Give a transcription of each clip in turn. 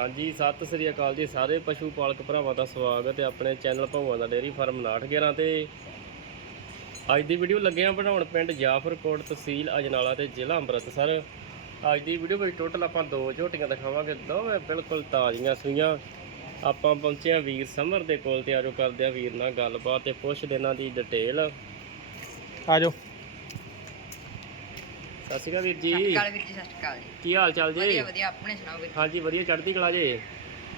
ਹਾਂਜੀ, ਸਤਿ ਸ੍ਰੀ ਅਕਾਲ ਜੀ ਸਾਰੇ ਪਸ਼ੂ ਪਾਲਕ ਭਰਾਵਾਂ ਦਾ ਸਵਾਗਤ ਹੈ ਆਪਣੇ ਚੈਨਲ ਭਗਵਾਨ ਦਾ ਡੇਅਰੀ ਫਾਰਮ 911 ਤੇ। ਅੱਜ ਦੀ ਵੀਡੀਓ ਲੱਗਿਆ ਬਣਾਉਣ ਪਿੰਡ ਜਾਫਰਕੋਟ ਤਹਿਸੀਲ ਅਜਨਾਲਾ ਤੇ ਜ਼ਿਲ੍ਹਾ ਅੰਮ੍ਰਿਤਸਰ। ਅੱਜ ਦੀ ਵੀਡੀਓ ਵਿੱਚ ਟੋਟਲ ਆਪਾਂ ਦੋ ਝੋਟੀਆਂ ਦਿਖਾਵਾਂਗੇ, ਦੋਵੇਂ ਬਿਲਕੁਲ ਤਾਜ਼ੀਆਂ ਸੂਈਆਂ। ਆਪਾਂ ਪਹੁੰਚੇ ਆ ਵੀਰ ਸਮਰ ਦੇ ਕੋਲ ਤੇ ਆਜੋ ਕਰਦੇ ਆ ਵੀਰ ਨਾਲ ਗੱਲਬਾਤ ਤੇ ਪੁੱਛਦੇ ਇਹਨਾਂ ਦੀ ਡਿਟੇਲ। ਆ ਜਾਓ ਸਤਿ ਸ਼੍ਰੀ ਅਕਾਲ ਵੀਰ ਜੀ। ਸਤਿ ਸ਼੍ਰੀ ਅਕਾਲ ਵੀਰ ਜੀ ਸਤਿ ਸ਼੍ਰੀ ਅਕਾਲ ਜੀ। ਕੀ ਹਾਲ ਚਾਲ ਜੀ? ਵਧੀਆ ਵਧੀਆ ਆਪਣੇ ਸੁਣਾਓ ਵੀਰ ਹਾਂਜੀ ਵਧੀਆ ਚੜ੍ਹਦੀ ਕਲਾ ਜੀ।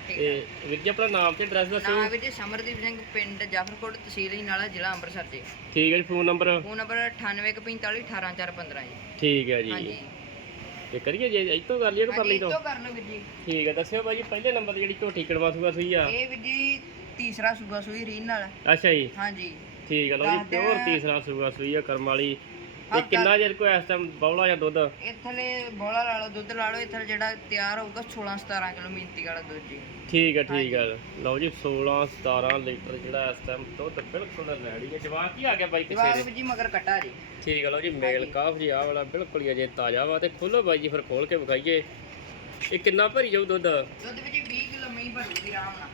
ਠੀਕ ਤੇ ਵੀਰ ਜੀ ਆਪਣਾ ਨਾਮ ਤੇ ਐਡਰੈਸ ਦੱਸਿਓ। ਨਾਮ ਵੀਰ ਜੀ ਸਮਰਦੀਪ ਸਿੰਘ ਪਿੰਡ ਜਾਫਰਕੋਟ ਤਹਿਸੀਲ ਹੀਨਾਲਾ ਜ਼ਿਲ੍ਹਾ ਅੰਮ੍ਰਿਤਸਰ ਜੀ। ਠੀਕ ਹੈ ਜੀ ਫੋਨ ਨੰਬਰ? ਫੋਨ ਨੰਬਰ 9845 18415 ਜੀ। ਠੀਕ ਹੈ ਜੀ। ਹਾਂਜੀ। ਤੇ ਕਰੀਏ ਜੇ ਇੱਥੋਂ ਕਰ ਲਈਏ ਕਿ ਹਾਂਜੀ ਪਰਲੀ ਤੋਂ? ਇੱਥੋਂ ਕਰ ਲਓ ਵੀਰ ਜੀ। ਠੀਕ ਹੈ ਦੱਸਿਓ ਬਾਈ ਜੀ ਪਹਿਲੇ ਨੰਬਰ ਤੇ ਜਿਹੜੀ ਝੋਟੀ ਕੜਵਾ ਸੂਆ ਸੂਈ ਆ। ਇਹ ਵੀਰ ਜੀ ਤੀਸਰਾ ਸੂਗਾ ਸੂਈ ਰੀਨ ਨਾਲ। ਅੱਛਾ ਜੀ। ਹਾਂਜੀ। ਠੀਕ ਹੈ ਲਓ ਜੀ ਪਿਓਰ ਆ। ਤੀਸਰਾ ਸੂਆ ਸੂਈ ਆ ਕਰਮ ਵਾਲੀ। ਇਹ ਕਿੰਨਾ ਚਿਰ ਕੋ ਇਸ ਟਾਈਮ ਬੌਲਾ ਜਾਂ ਦੁੱਧ? ਇੱਥਲੇ ਬੋਲਾ ਲਾ ਲਓ ਦੁੱਧ ਲਾ ਲਓ ਇੱਥੇ ਜਿਹੜਾ ਤਿਆਰ ਹੋਊਗਾ 16 17 ਕਿਲੋ ਮਿੰਤੀ ਵਾਲਾ ਦੁੱਧ ਜੀ। ਠੀਕ ਹੈ ਠੀਕ ਹੈ ਲਓ ਜੀ 16 17 ਲੀਟਰ ਜਿਹੜਾ ਇਸ ਟਾਈਮ ਦੁੱਧ ਬਿਲਕੁਲ ਰੈਡੀ ਹੈ ਜਵਾਕ ਕੀ ਆ ਗਿਆ ਬਾਈ ਪਿੱਛੇ ਵੀਰ ਜੀ ਮਗਰ ਕੱਟਾ ਜੀ। ਠੀਕ ਹੈ ਲਓ ਜੀ ਮੇਲ ਕਾਫ ਜੀ ਆਹ ਵਾਲਾ ਬਿਲਕੁਲ ਹੀ ਅਜੇ ਤਾਜ਼ਾ ਵਾ। ਤੇ ਖੋਲੋ ਬਾਈ ਜੀ ਫਿਰ ਖੋਲ ਕੇ ਵਿਖਾਈਏ। ਇਹ ਕਿੰਨਾ ਭਰੀ ਜਾਊ ਦੁੱਧ? ਦੁੱਧ ਵਿੱਚ 20 ਕਿਲੋ ਮਹੀਂ ਭਰੂਗੀ ਆਰਾਮ ਨਾਲ।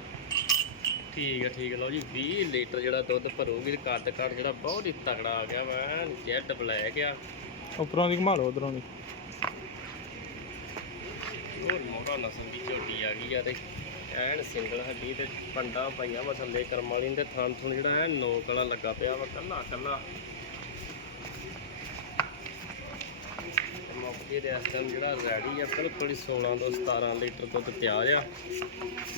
ਠੀਕ ਹੈ ਠੀਕ ਹੈ ਲਓ ਜੀ 20 ਲੀਟਰ ਜਿਹੜਾ ਦੁੱਧ ਭਰੂਗੀ ਤੇ ਕੱਦ ਕੱਟ ਜਿਹੜਾ ਬਹੁਤ ਹੀ ਤਕੜਾ ਆ ਗਿਆ ਵਾ ਜੈਡ ਬਲੈਕ ਆ। ਉੱਪਰੋਂ ਦੀ ਘੁਮਾ ਲਓ ਉਧਰੋਂ ਦੀ। ਹੋਰ ਮੋਹਰਾ ਨਸਲ ਦੀ ਝੋਟੀ ਆ ਗਈ ਆ ਤੇ ਐਨ ਸਿੰਗਲ ਹੱਡੀ ਤੇ ਪੰਡਾ ਪਈਆਂ ਵਾ ਥੱਲੇ ਕਰਮ ਵਾਲੀ ਤੇ ਥਣ ਥਣ ਜਿਹੜਾ ਐ ਨੋਕ ਵਾਲਾ ਲੱਗਾ ਪਿਆ ਵਾ ਕੱਲਾ ਕੱਲਾ ਮੌਕੇ ਦੇ ਇਸ ਟਾਈਮ ਜਿਹੜਾ ਰੈਡੀ ਆ ਬਿਲਕੁਲ ਹੀ 16 ਤੋਂ 17 ਲੀਟਰ ਦੁੱਧ ਤਿਆਰ ਆ।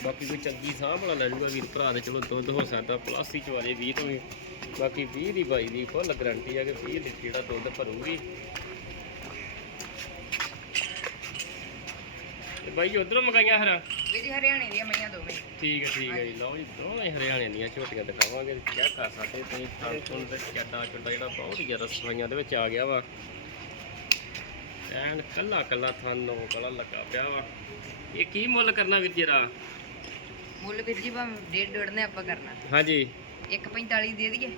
ਬਾਕੀ ਕੋਈ ਚੰਗੀ ਸਾਹ ਵਾਲਾ ਲੈ ਜੂਗਾ ਵੀਰ ਭਰਾ ਦੇ ਚਲੋ ਦੁੱਧ ਹੋ ਸਕਦਾ ਪਲੱਸ ਹੀ ਚਵਾਰੇ 20 ਤੋਂ ਵੀ। ਬਾਕੀ 20 ਦੀ ਬਾਈ ਦੀ ਫੁੱਲ ਗਰੰਟੀ ਆ ਕਿ 20 ਲੀਟਰ ਜਿਹੜਾ ਦੁੱਧ ਭਰੂਗੀ। ਤੇ ਬਾਈ ਉਧਰੋਂ ਮੰਗਾਈਆਂ ਹਰਾ ਵੀਰ ਜੀ ਹਰਿਆਣੇ ਦੀਆਂ ਮਈਆਂ ਦੋਵੇਂ। ਠੀਕ ਹੈ ਠੀਕ ਹੈ ਜੀ। ਲਓ ਜੀ ਦੋਵੇਂ ਹਰਿਆਣੇ ਦੀਆਂ ਝੋਟੀਆਂ ਦਿਖਾਵਾਂਗੇ ਕੀ ਕਰ ਸਕਦੇ ਤੁਸੀਂ। ਥਣ ਥਣ ਤੇ ਚੱਡਾ ਚੱਡਾ ਜਿਹੜਾ ਬਹੁਤ ਜ਼ਿਆਦਾ ਸਫਾਈਆਂ ਦੇ ਵਿੱਚ ਆ ਗਿਆ ਵਾ। ਐਨ ਕੱਲਾ ਕੱਲਾ ਥਣ ਨੋ ਕਲਾ ਲੱਗਾ ਪਿਆ ਵਾ। ਇਹ ਕੀ ਮੁੱਲ ਕਰਨਾ ਵੀਰ ਜਰਾ ਮੁੱਲ ਵੀਰ ਜੀ ਭਾਵੇਂ ਡੇਢ ਡੇਢ ਨੇ ਆਪਾਂ ਕਰਨਾ। ਹਾਂਜੀ। 145 ਦੇ ਦਈਏ।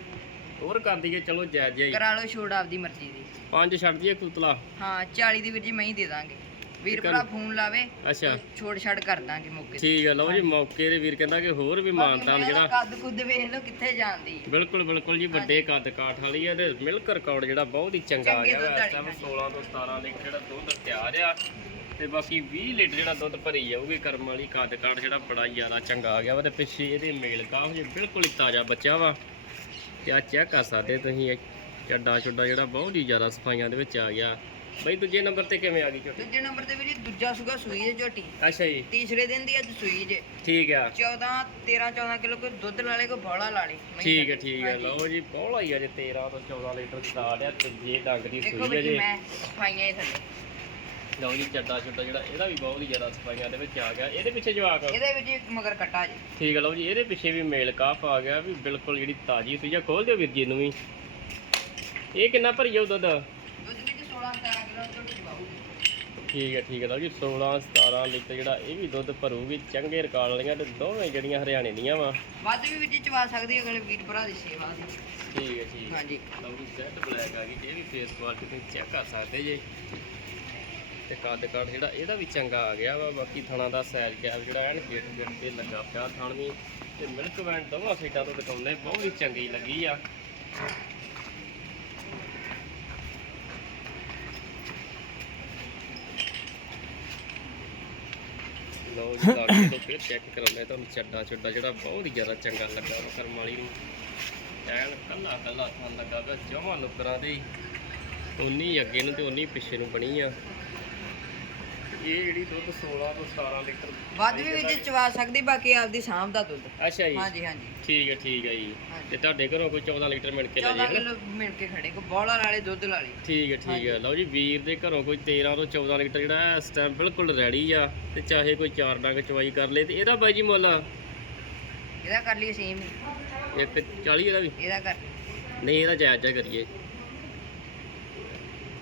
ਹੋਰ ਕਰ ਦਈਏ ਚਲੋ ਜਾਇਜ਼ ਜਾਈ ਕਰਾ ਲਓ ਛੋੜ ਆਪਦੀ ਮਰਜ਼ੀ ਦੀ। ਪੰਜ ਛੱਡ ਦਈਏ ਕੁਤਲਾ। ਹਾਂ 40 ਦੀ ਵੀਰ ਜੀ ਮੈਂ ਹੀ ਦੇ ਦਾਂਗੇ। ਵੀਰ ਆ ਭਰਾ ਫੋਨ ਲਾਵੇ ਅੱਛਾ। ਛੋੜ ਛੱਡ ਕਰ ਦਾਂਗੇ ਮੌਕੇ ਤੇ। ਠੀਕ ਹੈ ਲਓ ਜੀ ਮੌਕੇ ਦੇ ਵੀਰ ਕਹਿੰਦਾ ਕਿ ਹੋਰ ਵੀ ਮਾਨਤਾਨ ਜਿਹੜਾ ਕੱਦ ਕੁੱਦ ਵੇਖ ਲਓ ਕਿੱਥੇ ਜਾਂਦੀ ਬਿਲਕੁਲ ਬਿਲਕੁਲ ਜੀ ਵੱਡੇ ਕੱਦ ਕਾਠ ਵਾਲੀ ਹੈ ਤੇ ਮਿਲਕ ਰਿਕਾਰਡ ਜਿਹੜਾ ਬਹੁਤ ਹੀ ਚੰਗਾ ਆ ਚੰਗੇ ਗਿਆ ਦੁੱਧ ਟਾਈਮ 16 ਤੋਂ 17 ਲੀਟਰ ਜਿਹੜਾ ਦੁੱਧ ਤਿਆਰ ਆ ਤੇ ਬਾਕੀ 20 ਲੀਟਰ ਜਿਹੜਾ ਦੁੱਧ ਭਰੀ ਜਾਊਗੀ ਕਰਮ ਵਾਲੀ ਕੱਦ ਕਾਠ ਜਿਹੜਾ ਬੜਾ ਜ਼ਿਆਦਾ ਚੰਗਾ ਆ ਗਿਆ ਵਾ ਤੇ ਪਿੱਛੇ ਇਹਦੇ ਮੇਲ ਕਾਫ ਜੀ ਬਿਲਕੁਲ ਹੀ ਤਾਜ਼ਾ ਬੱਚਾ ਵਾ। ਤੇ ਆ ਚੈੱਕ ਕਰ ਸਕਦੇ ਤੁਸੀਂ ਇਹ ਚੱਡਾ ਚੁੱਡਾ ਜਿਹੜਾ ਬਹੁਤ ਹੀ ਜ਼ਿਆਦਾ ਸਫਾਈਆਂ ਦੇ ਵਿੱਚ ਆ ਗਿਆ। ਬਈ ਦੂਜੇ ਨੰਬਰ ਤੇ ਕਿਵੇਂ ਆ ਗਈ ਝੋਟੀ? ਦੂਜੇ ਨੰਬਰ ਤੇ ਵੀਰ ਦੂਜਾ ਸੁਗਾ ਸੂਈ ਜੇ ਝੋਟੀ। ਅੱਛਾ ਜੀ। ਤੀਸਰੇ ਦਿਨ ਦੀ ਅੱਜ ਸੂਈ ਜੇ। ਠੀਕ ਆ। 14 13 14 ਕਿਲੋ ਕੋਈ ਦੁੱਧ ਲਾਲੇ ਕੋਈ ਬੋਲਾ ਲਾਲੇ ਠੀਕ ਹੈ ਠੀਕ ਹੈ ਲਓ ਜੀ ਬੋਲਾ ਹੀ ਆ ਜੇ 13 ਤੋਂ 14 ਲੀਟਰ ਸਟਾਰਟ ਆ ਤੇ ਜੇ ਡੰਗ ਦੀ ਸੂਈ ਹੈ ਜੀ ਮੈਂ ਸਫਾਈਆਂ ਇਹ ਥੱਲੇ। ਲਓ ਜੀ ਚੱਡਾ ਚੁੱਡਾ ਜਿਹੜਾ ਇਹਦਾ ਵੀ ਬਹੁਤ ਹੀ ਜ਼ਿਆਦਾ ਸਫਾਈਆਂ ਦੇ ਵਿੱਚ ਆ ਗਿਆ। ਇਹਦੇ ਪਿੱਛੇ ਜਵਾਕ ਇਹਦੇ ਵਿੱਚ ਇੱਕ ਮਗਰ ਕੱਟਾ ਜੀ। ਠੀਕ ਹੈ ਲਓ ਜੀ ਇਹਦੇ ਪਿੱਛੇ ਵੀ ਮੇਲ ਕਾਫ ਆ ਗਿਆ ਵੀ ਬਿਲਕੁਲ ਜਿਹੜੀ ਤਾਜੀ ਸੂਈ ਆ ਖੋਲ ਦਿਓ ਵੀਰ ਜੀ ਇਹਨੂੰ ਵੀ। ਇਹ ਕਿੰਨਾ ਭਰੀ ਜਾਊ ਦੁੱਧ? ਠੀਕ ਹੈ ਠੀਕ ਹੈ ਜੀ 16 17 ਲੀਟਰ ਜਿਹੜਾ ਇਹ ਵੀ ਦੁੱਧ ਭਰੂਗੀ ਚੰਗੇ ਰਿਕਾਰਡ ਵਾਲੀਆਂ ਤੇ ਦੋਵੇਂ ਜਿਹੜੀਆਂ ਹਰਿਆਣੇ ਦੀਆਂ ਵਾ। ਵੱਧ ਵੀ ਵਿੱਚ ਚਵਾ ਸਕਦੀ ਅਗਲੇ ਵੀਰ ਭਰਾ ਦੀ ਸੇਵਾ ਦੀ। ਠੀਕ ਹੈ ਠੀਕ ਹੈ। ਹਾਂਜੀ। ਜੀ ਸੈੱਟ ਬਲੈਕ ਆ ਗਈ ਇਹ ਵੀ ਫੇਸ ਕੁਆਲਿਟੀ ਤੁਸੀਂ ਚੈੱਕ ਕਰ ਸਕਦੇ ਜੇ। ਤੇ ਕੱਦ ਕੱਦ ਜਿਹੜਾ ਇਹਦਾ ਵੀ ਚੰਗਾ ਆ ਗਿਆ ਵਾ ਬਾਕੀ ਥਣਾ ਦਾ ਸਾਈਜ਼ ਕੈਪ ਜਿਹੜਾ ਐਨ ਗੇਟ ਗੇਟ ਤੇ ਲੱਗਾ ਪਿਆ ਥਣ ਵੀ। ਤੇ ਮਿਲਕ ਵੈਨ ਦੋਵਾਂ ਸਾਈਡਾਂ ਤੋਂ ਦਿਖਾਉਂਦੇ ਬਹੁਤ ਹੀ ਚੰਗੀ ਲੱਗੀ ਆ। ਲਓ ਜੀ ਲਾਗੇ ਤੋਂ ਫਿਰ ਚੈੱਕ ਕਰਾਉਂਦੇ ਤੁਹਾਨੂੰ ਚੱਡਾ ਚੱਡਾ ਜਿਹੜਾ ਬਹੁਤ ਹੀ ਜ਼ਿਆਦਾ ਚੰਗਾ ਲੱਗਾ ਵਾ ਕਰਮ ਵਾਲੀ ਨੂੰ ਐਨ ਕੱਲਾ ਕੱਲਾ ਥਣ ਲੱਗਾ ਪਿਆ, ਜਮਾਂ ਨੁਕਰਾਂ ਦੇ ਹੀ। ਉਨੀ ਅੱਗੇ ਨੂੰ ਤੇ ਉਨੀ ਪਿੱਛੇ ਨੂੰ ਬਣੀ ਆ ਇਹ ਜਿਹੜੀ ਦੁੱਧ 16 ਤੋਂ 17 ਲੀਟਰ ਵੱਧ ਵੀ ਵਿੱਚ ਚਵਾ ਸਕਦੀ ਬਾਕੀ ਆਪਦੀ ਸਾਂਭ ਦਾ ਦੁੱਧ। ਅੱਛਾ ਜੀ। ਹਾਂਜੀ ਹਾਂਜੀ। ਠੀਕ ਹੈ ਠੀਕ ਹੈ ਜੀ। ਹਾਂਜੀ। ਤੇ ਤੁਹਾਡੇ ਘਰੋਂ ਕੋਈ 14 ਲੀਟਰ ਮਿਲ ਕੇ ਲੈ 14 ਜੇ ਕਿਲੋ ਮਿਲ ਕੇ ਖੜੇ ਕੋ ਬੋਲਾ ਵਾਲੇ ਦੁੱਧ ਲਾਲੇ ਠੀਕ ਹੈ ਠੀਕ ਹੈ। ਲਓ ਜੀ ਵੀਰ ਦੇ ਘਰੋਂ ਕੋਈ 13 ਤੋਂ 14 ਲੀਟਰ ਜਿਹੜਾ ਇਸ ਟਾਈਮ ਬਿਲਕੁਲ ਰੈਡੀ ਆ ਤੇ ਚਾਹੇ ਕੋਈ ਚਾਰ ਡੰਗ ਚਵਾਈ ਕਰ ਲੇ ਤੇ ਇਹਦਾ ਬਾਈ ਜੀ ਮੁੱਲ ਇਹਦਾ ਕਰ ਲਈਏ ਸੇਮ ਇੱਕ 40 ਇਹਦਾ ਵੀ? ਇਹਦਾ ਕਰ ਨਹੀਂ ਇਹਦਾ ਜਾਇਜ਼ ਜਾ ਕਰੀਏ।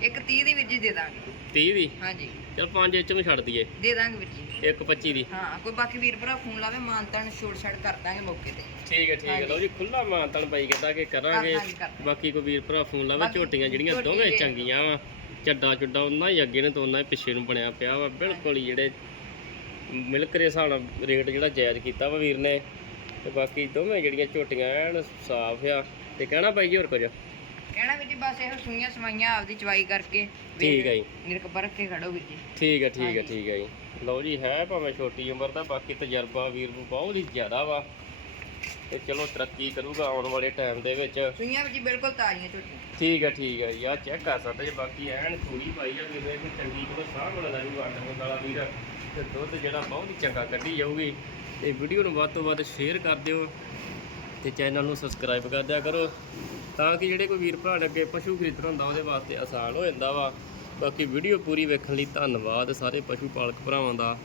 ਇੱਕ 30 ਦੀ ਵੀਰ ਜੀ ਦੇ ਦਾਂਗੇ। 30 ਦੀ? ਹਾਂਜੀ। ਚਲ 5 ਇਹ ਚੋਂ ਛੱਡ ਦਈਏ। ਦੇ ਦਾਂਗੇ ਵੀਰ ਜੀ। ਇੱਕ 25 ਦੀ। ਹਾਂ ਕੋਈ ਬਾਕੀ ਵੀਰ ਭਰਾ ਫੋਨ ਲਾਵੇ ਮਾਨਤਾਨ ਛੋੜ ਛੜ ਕਰ ਦਾਂਗੇ ਮੌਕੇ ਤੇ। ਠੀਕ ਹੈ ਠੀਕ ਹੈ। ਲਓ ਜੀ ਖੁੱਲਾ ਮਾਨਤਨ ਬਾਈ ਕਹਿੰਦਾ ਕਿ ਕਰਾਂਗੇ। ਬਾਕੀ ਕੋਈ ਵੀਰ ਭਰਾ ਫੋਨ ਲਾਵੇ ਝੋਟੀਆਂ ਜਿਹੜੀਆਂ ਦੋਵੇਂ ਚੰਗੀਆਂ ਵਾ। ਚੱਡਾ ਚੁੱਡਾ ਉਹਨਾਂ ਹੀ ਅੱਗੇ ਨੇ ਤੇ ਉਹਨਾਂ ਹੀ ਪਿੱਛੇ ਨੂੰ ਬਣਿਆ ਪਿਆ ਵਾ। ਬਿਲਕੁਲ ਹੀ ਜਿਹੜੇ ਮਿਲਕ ਦੇ ਹਿਸਾਬ ਨਾਲ ਰੇਟ ਜਿਹੜਾ ਜਾਇਜ਼ ਕੀਤਾ ਵਾ ਵੀਰ ਨੇ। ਤੇ ਬਾਕੀ ਦੋਵੇਂ ਜਿਹੜੀਆਂ ਝੋਟੀਆਂ ਐਨ ਸਾਫ਼ ਆ। ਤੇ ਕਹਿਣਾ ਬਾਈ ਜੀ ਹੋਰ ਕੁਝ? ਕਹਿਣਾ ਵੀਰ ਜੀ ਬਸ ਇਹੋ ਸੂਈਆਂ ਸਮਾਈਆਂ ਆਪਦੀ ਚਵਾਈ ਕਰਕੇ ਠੀਕ ਹੈ ਜੀ। ਨਿਰਕ ਪਰਖ ਕੇ ਖੜੋ ਵੀਰ ਜੀ। ਠੀਕ ਹੈ ਠੀਕ ਹੈ ਠੀਕ ਹੈ ਜੀ। ਲਓ ਜੀ ਹੈ ਭਾਵੇਂ ਛੋਟੀ ਉਮਰ ਦਾ ਬਾਕੀ ਤਜਰਬਾ ਵੀਰ ਨੂੰ ਬਹੁਤ ਹੀ ਜ਼ਿਆਦਾ ਵਾ। ਤੇ ਚਲੋ ਤਰੱਕੀ ਕਰੂਗਾ ਆਉਣ ਵਾਲੇ ਟਾਈਮ ਦੇ ਵਿੱਚ। ਸੂਈਆਂ ਵੀਰ ਜੀ ਬਿਲਕੁਲ ਤਾਜ਼ੀਆਂ ਝੋਟੀਆਂ ਠੀਕ ਹੈ ਠੀਕ ਹੈ ਯਾ ਚੈੱਕ ਕਰ ਸਕਦੇ ਜੀ ਬਾਕੀ ਐਨ ਥੋੜੀ ਪਾਈ ਆ ਵੀਰ ਕਿ ਚੰਗੀ ਕੋਲ ਸਾਹ ਬਣਾ ਲਈ ਵਾਟਰ ਵਾਲਾ ਵੀਰ। ਤੇ ਦੁੱਧ ਜਿਹੜਾ ਬਹੁਤ ਹੀ ਚੰਗਾ ਕੱਢੀ ਜਾਊਗੀ। ਤੇ ਵੀਡੀਓ ਨੂੰ ਵੱਧ ਤੋਂ ਵੱਧ ਸ਼ੇਅਰ ਕਰ ਦਿਓ। ਤੇ ਚੈਨਲ ਨੂੰ ਸਬਸਕ੍ਰਾਈਬ ਕਰ ਦਿਆ ਕਰੋ। ਤਾਂ ਕਿ ਜਿਹੜੇ ਕੋਈ ਵੀਰ ਭਰਾ ਨੇ ਅੱਗੇ ਪਸ਼ੂ ਖਰੀਦਣਾ ਹੁੰਦਾ, ਉਹਦੇ ਵਾਸਤੇ ਆਸਾਨ ਹੋ ਜਾਂਦਾ ਵਾ। ਬਾਕੀ ਵੀਡੀਓ ਪੂਰੀ ਵੇਖਣ ਲਈ ਧੰਨਵਾਦ ਸਾਰੇ ਪਸ਼ੂ ਪਾਲਕ ਭਰਾਵਾਂ ਦਾ।